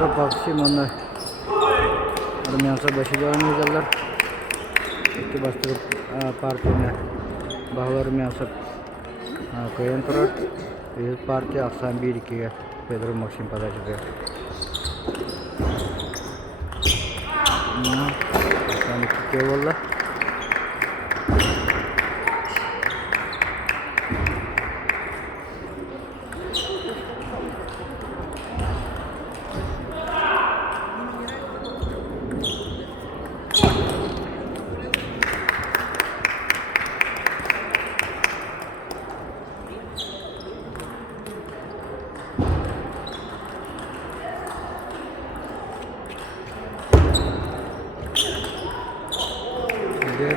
Педро Пакси мұны армянса башылаған езалар. Екі бастырып партияны бағыл армянса көйен тұрар. Өз партия ақсан бейдікеге Педро Максим подачыға. Ақсан үкіке болды.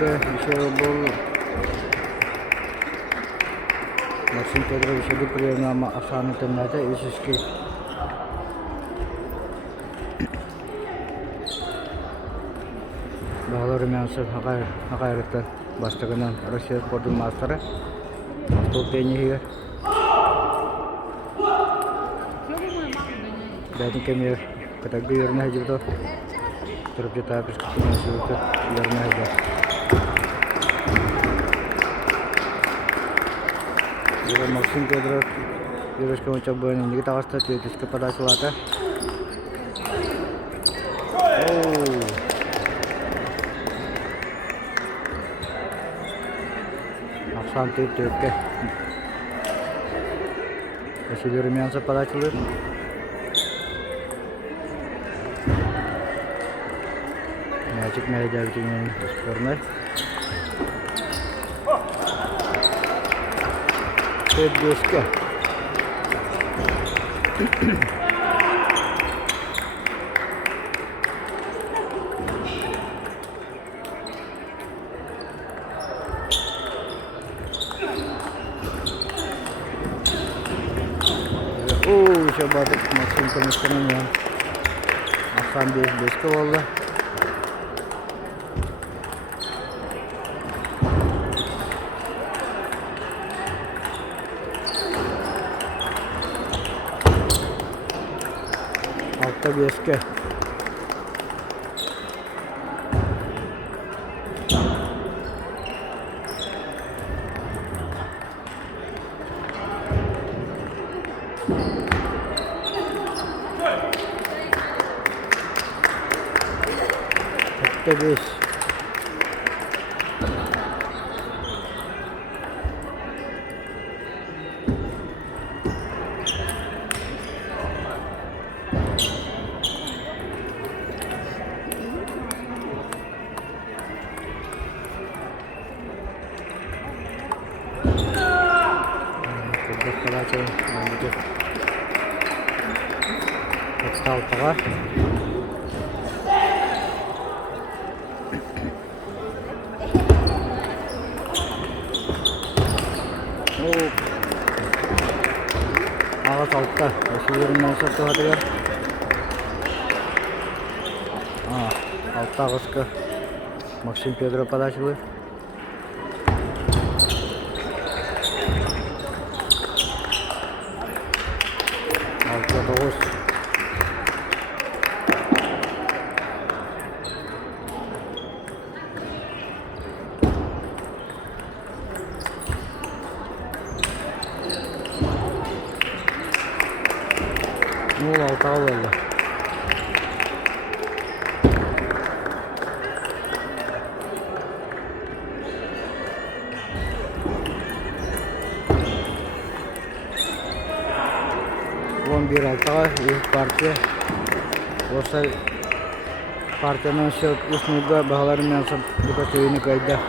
Еще был Максим Петрович приемно Аханы темната ишишки Бағалар Румянцев Хакайрыктан бастығынан Россия спортының мастері Астол Пенихиге Бәтін кемер катагды еріне әжілді тұрып жета пішкіштімен сөйті еріне әжілді Максим Петров Юрочка Мочабойна не готова стать, это подача лата. Аксан тетке. Василий Румянцев подача лыр. Мячик на идеальный спорный. Педвеска. Еще баток Максим Комиссарнян. Ахсан Беска oldu. Altta Beska. Altta Beska. Подача будет подсталтова. Ağız altta. Yaşıyorum satı hadi. Altta ağızka. Максим Петров подача. Ну, алтау oldu. Bir altığa ilk partiya olsa partiyanın şu üstünde bağlarım yansıp bu da köyünü kaydı.